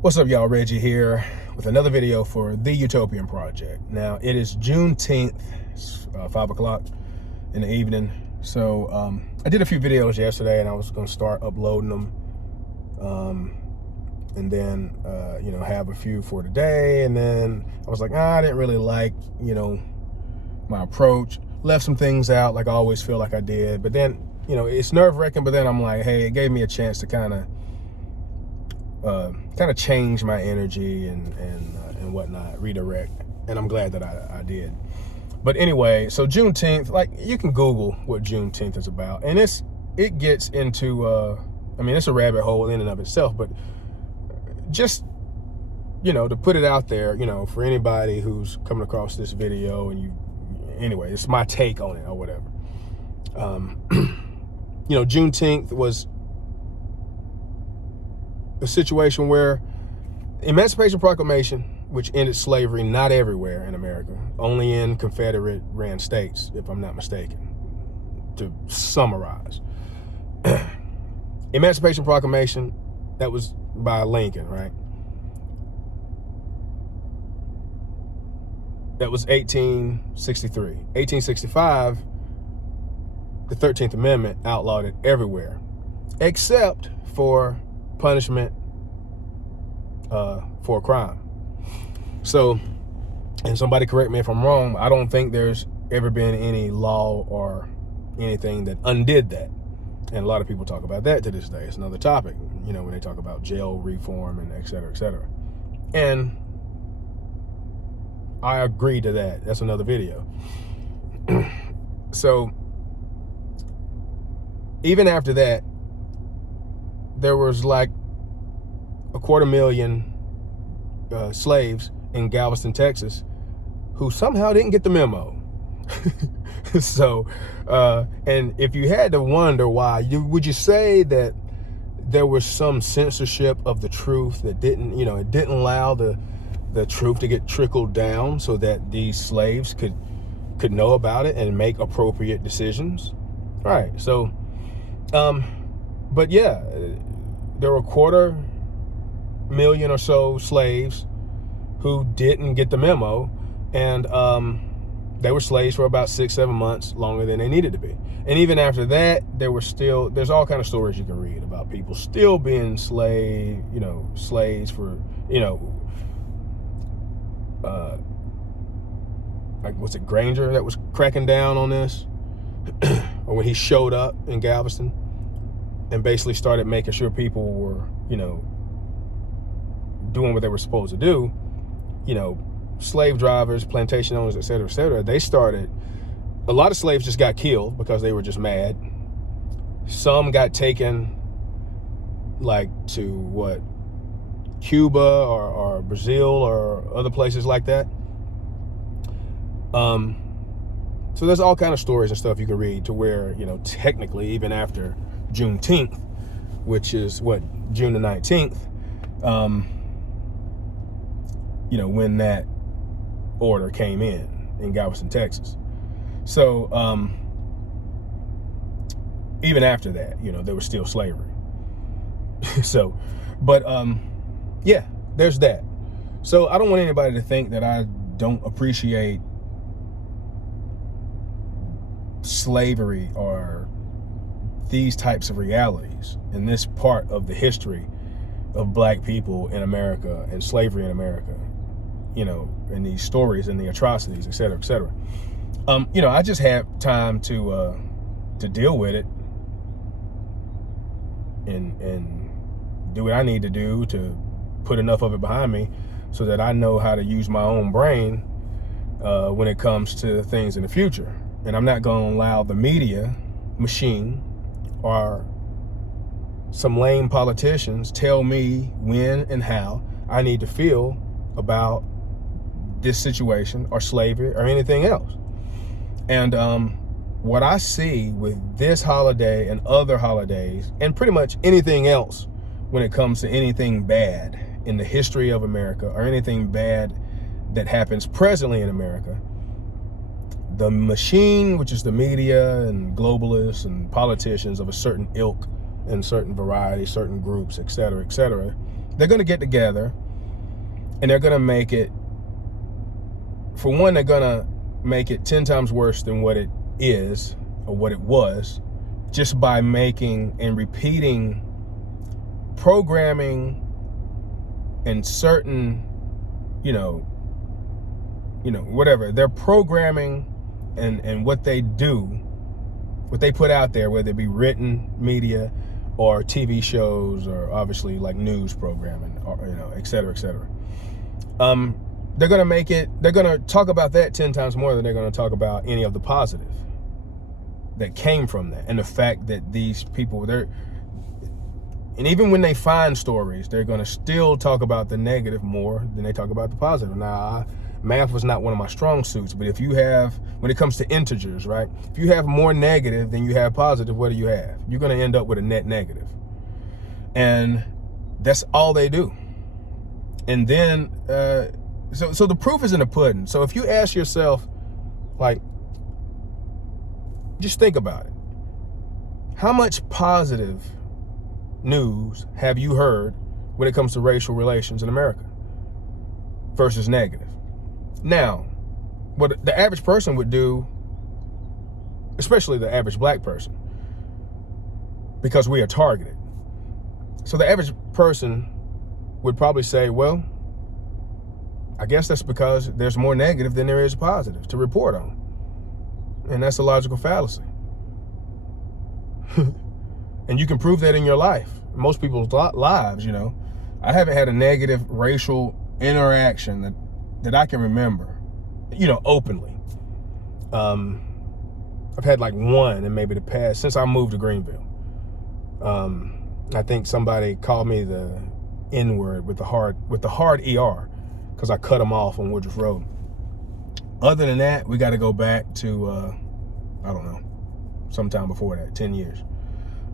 What's up, y'all? Reggie here with another video for the Utopian Project. Now, it is Juneteenth, 5 o'clock in the evening. So I did a few videos yesterday and I was going to start uploading them. And then, have a few for today. And then I was like, I didn't really like, my approach. Left some things out like I always feel like I did. But then, it's nerve-wracking. But then I'm like, hey, it gave me a chance to kind of change my energy and whatnot, redirect, and I'm glad that I did. But anyway, so Juneteenth, like, you can Google what Juneteenth is about, and it gets into it's a rabbit hole in and of itself, but just to put it out there, for anybody who's coming across this video, and anyway, it's my take on it or whatever. Juneteenth was a situation where Emancipation Proclamation, which ended slavery not everywhere in America, only in Confederate ran states, if I'm not mistaken, to summarize. Emancipation Proclamation, that was by Lincoln, right? That was 1863. 1865, the 13th Amendment outlawed it everywhere, except for punishment for a crime. So, and somebody correct me if I'm wrong, I don't think there's ever been any law or anything that undid that. And a lot of people talk about that to this day. It's another topic, when they talk about jail reform and et cetera, et cetera. And I agree to that. That's another video. So even after that, there was like 250,000 slaves in Galveston, Texas, who somehow didn't get the memo. So, and if you had to wonder why, would you say that there was some censorship of the truth that didn't, it didn't allow the truth to get trickled down so that these slaves could know about it and make appropriate decisions? All right. So, but yeah, there were 250,000 or so slaves who didn't get the memo, and they were slaves for about 6-7 months longer than they needed to be. And even after that, there's all kind of stories you can read about people still being slaves for, like, was it Granger that was cracking down on this? Or when he showed up in Galveston and basically started making sure people were, doing what they were supposed to do, slave drivers, plantation owners, et cetera, they started, a lot of slaves just got killed because they were just mad. Some got taken like to Cuba or Brazil or other places like that. So there's all kind of stories and stuff you can read to where, technically, even after Juneteenth, which is June the 19th, when that order came in Galveston, Texas. So even after that, there was still slavery. So, but yeah, there's that. So I don't want anybody to think that I don't appreciate slavery or these types of realities in this part of the history of black people in America and slavery in America, and these stories and the atrocities, et cetera, et cetera. I just have time to deal with it and do what I need to do to put enough of it behind me so that I know how to use my own brain when it comes to things in the future. And I'm not going to allow the media machine or some lame politicians tell me when and how I need to feel about this situation or slavery or anything else. And what I see with this holiday and other holidays and pretty much anything else when it comes to anything bad in the history of America or anything bad that happens presently in America, the machine, which is the media and globalists and politicians of a certain ilk and certain variety, certain groups, et cetera, they're going to get together and they're going to make it, for one, they're going to make it 10 times worse than what it is or what it was, just by making and repeating programming and certain, whatever. They're programming and what they do, what they put out there, whether it be written media or TV shows or obviously like news programming, or, et cetera, et cetera. They're going to talk about that 10 times more than they're going to talk about any of the positive that came from that. And the fact that these people, and even when they find stories, they're going to still talk about the negative more than they talk about the positive. Now, math was not one of my strong suits, but if you have, when it comes to integers, right? If you have more negative than you have positive, what do you have? You're going to end up with a net negative. And that's all they do. And then, so the proof is in the pudding. So if you ask yourself, like, just think about it. How much positive news have you heard when it comes to racial relations in America versus negative? Now, what the average person would do, especially the average black person, because we are targeted. So the average person would probably say, well, I guess that's because there's more negative than there is positive to report on. And that's a logical fallacy. And you can prove that in your life. Most people's lives, I haven't had a negative racial interaction that I can remember, openly. I've had like one in maybe the past, since I moved to Greenville. I think somebody called me the N-word with the hard ER because I cut them off on Woodruff Road. Other than that, we got to go back to, I don't know, sometime before that, 10 years.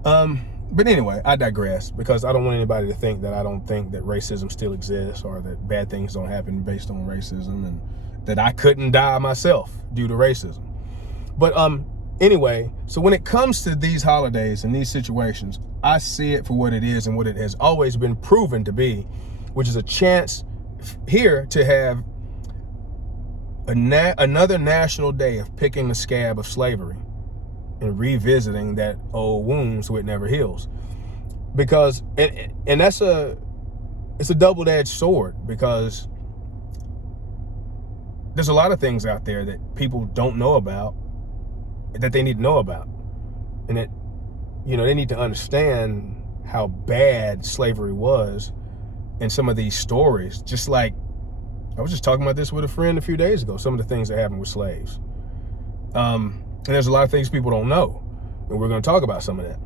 But anyway, I digress, because I don't want anybody to think that I don't think that racism still exists or that bad things don't happen based on racism and that I couldn't die myself due to racism. But anyway, so when it comes to these holidays and these situations, I see it for what it is and what it has always been proven to be, which is a chance here to have another national day of picking the scab of slavery and revisiting that old wound so it never heals. Because, and it's a double-edged sword, because there's a lot of things out there that people don't know about that they need to know about. And that, they need to understand how bad slavery was and some of these stories. Just like, I was just talking about this with a friend a few days ago, some of the things that happened with slaves. And there's a lot of things people don't know, and we're going to talk about some of that.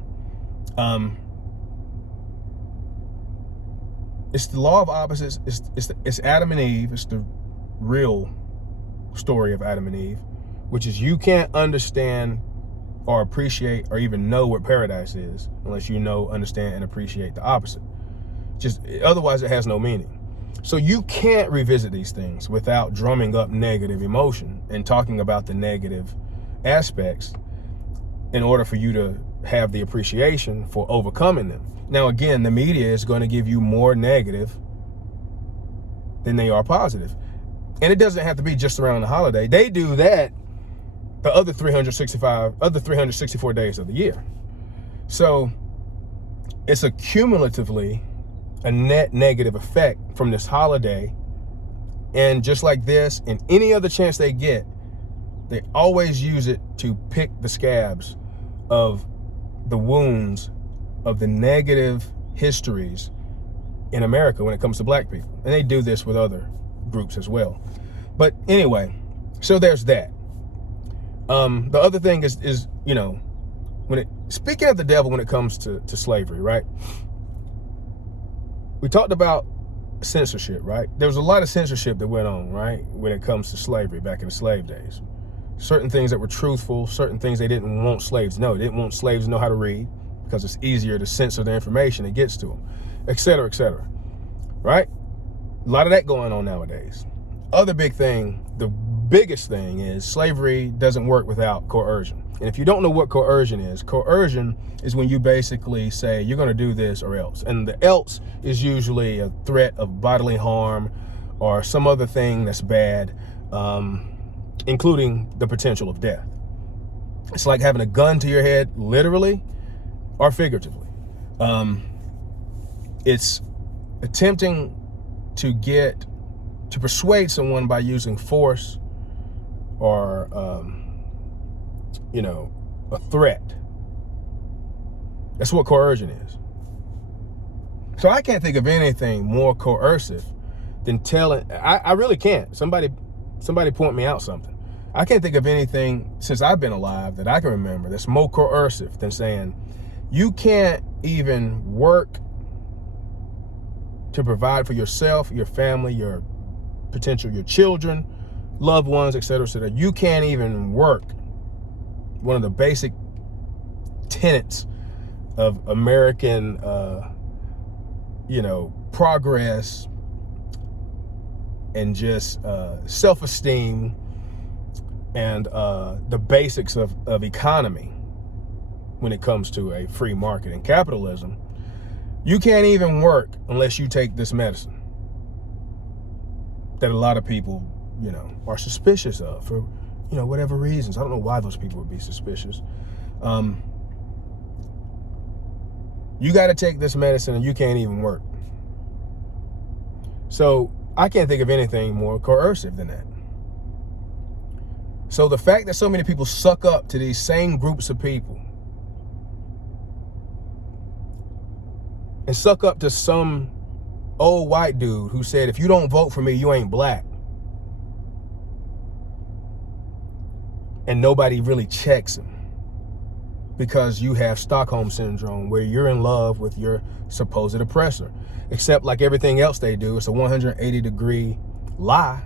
It's the law of opposites. It's Adam and Eve. It's the real story of Adam and Eve, which is you can't understand or appreciate or even know what paradise is unless you know, understand, and appreciate the opposite. Otherwise, it has no meaning. So you can't revisit these things without drumming up negative emotion and talking about the negative aspects in order for you to have the appreciation for overcoming them. Now, again, the media is going to give you more negative than they are positive. And it doesn't have to be just around the holiday. They do that the other 364 days of the year. So it's cumulatively a net negative effect from this holiday. And just like this and any other chance they get, they always use it to pick the scabs of the wounds of the negative histories in America when it comes to black people. And they do this with other groups as well. But anyway, so there's that. The other thing is speaking of the devil when it comes to slavery, right? We talked about censorship, right? There was a lot of censorship that went on, right, when it comes to slavery back in the slave days. Certain things that were truthful, certain things they didn't want slaves to know. They didn't want slaves to know how to read because it's easier to censor the information that gets to them, et cetera, right? A lot of that going on nowadays. Other big thing, the biggest thing is slavery doesn't work without coercion. And if you don't know what coercion is when you basically say you're going to do this or else. And the else is usually a threat of bodily harm or some other thing that's bad, including the potential of death. It's like having a gun to your head, literally or figuratively. It's attempting to persuade someone by using force or, a threat. That's what coercion is. So I can't think of anything more coercive than telling, I really can't. Somebody point me out something. I can't think of anything since I've been alive that I can remember that's more coercive than saying, you can't even work to provide for yourself, your family, your children, loved ones, etc., etc. You can't even work. One of the basic tenets of American, progress and just self-esteem and the basics of economy when it comes to a free market and capitalism. You can't even work unless you take this medicine that a lot of people, are suspicious of for, whatever reasons. I don't know why those people would be suspicious. You got to take this medicine and you can't even work. So I can't think of anything more coercive than that. So the fact that so many people suck up to these same groups of people and suck up to some old white dude who said, if you don't vote for me, you ain't black. And nobody really checks him because you have Stockholm syndrome where you're in love with your supposed oppressor. Except like everything else they do, it's a 180-degree lie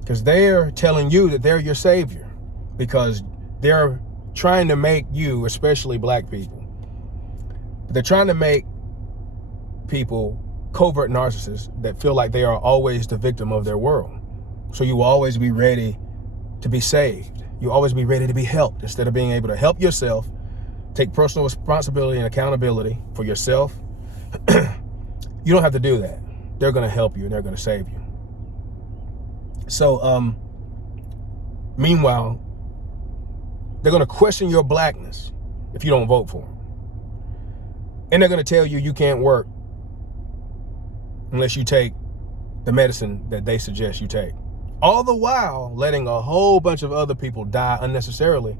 because they're telling you that they're your savior because they're trying to make you, especially black people, they're trying to make people covert narcissists that feel like they are always the victim of their world. So you will always be ready to be saved. You always be ready to be helped instead of being able to help yourself, take personal responsibility and accountability for yourself. You don't have to do that. They're going to help you and they're going to save you. So, meanwhile, they're going to question your blackness if you don't vote for them. And they're going to tell you you can't work unless you take the medicine that they suggest you take. All the while letting a whole bunch of other people die unnecessarily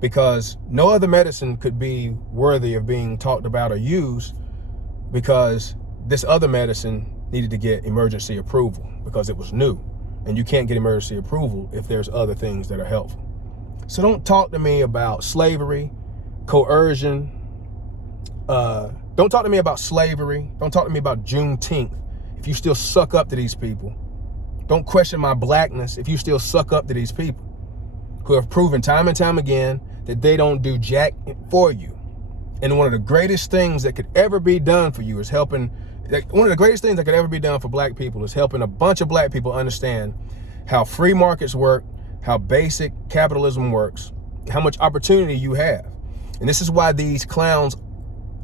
because no other medicine could be worthy of being talked about or used because this other medicine needed to get emergency approval because it was new. And you can't get emergency approval if there's other things that are helpful. So don't talk to me about slavery, coercion. Don't talk to me about slavery. Don't talk to me about Juneteenth if you still suck up to these people. Don't question my blackness if you still suck up to these people who have proven time and time again that they don't do jack for you. And one of the greatest things that could ever be done for you is helping, one of the greatest things that could ever be done for black people is helping a bunch of black people understand how free markets work, how basic capitalism works, how much opportunity you have. And this is why these clowns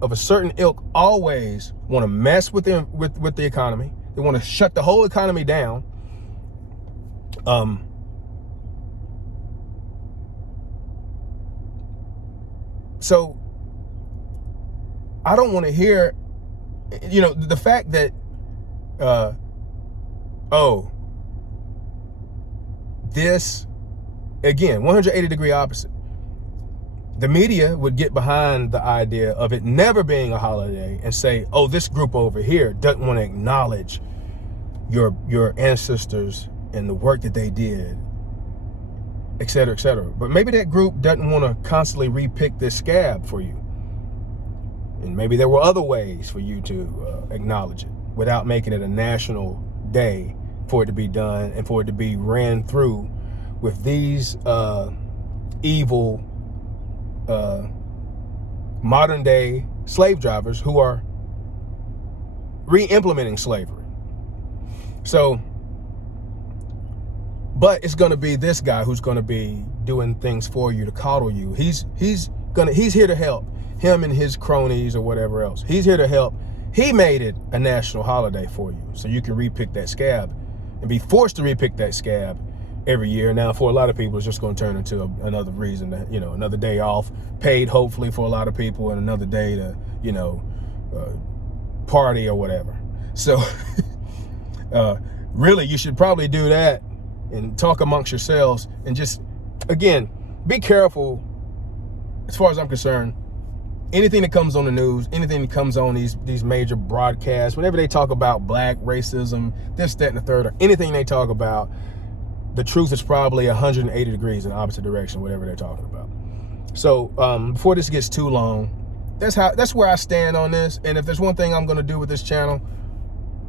of a certain ilk always want to mess with the economy. They want to shut the whole economy down. So I don't want to hear, the fact that, this, again, 180-degree opposite. The media would get behind the idea of it never being a holiday and say, oh, this group over here doesn't want to acknowledge your ancestors and the work that they did, et cetera, et cetera. But maybe that group doesn't want to constantly repick this scab for you. And maybe there were other ways for you to acknowledge it without making it a national day for it to be done and for it to be ran through with these evil modern day slave drivers who are re-implementing slavery. So But it's going to be this guy who's going to be doing things for you to coddle you. He's here to help, him and his cronies or whatever else. He's here to help. He made it a national holiday for you, so you can repick that scab and be forced to repick that scab every year. Now, for a lot of people, it's just going to turn into another reason to, another day off, paid hopefully for a lot of people, and another day to, party or whatever. So really, you should probably do that and talk amongst yourselves, and just, again, be careful. As far as I'm concerned, anything that comes on the news, anything that comes on these major broadcasts, whenever they talk about black racism, this, that, and the third, or anything they talk about, the truth is probably 180 degrees in the opposite direction, whatever they're talking about. So before this gets too long, that's where I stand on this. And if there's one thing I'm going to do with this channel,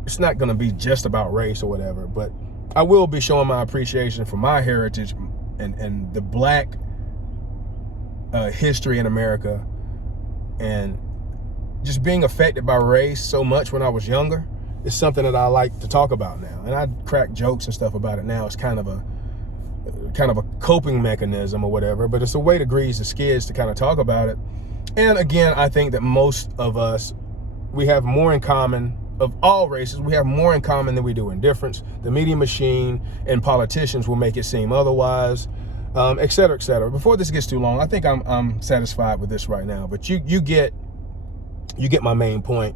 it's not going to be just about race or whatever, but I will be showing my appreciation for my heritage and the black history in America, and just being affected by race so much when I was younger is something that I like to talk about now. And I crack jokes and stuff about it now. It's kind of a coping mechanism or whatever, but it's a way to grease the skids to kind of talk about it. And again, I think that most of us, we have more in common, of all races, we have more in common than we do in difference. The media machine and politicians will make it seem otherwise, et cetera, et cetera. Before this gets too long, I think I'm satisfied with this right now, but you get my main point.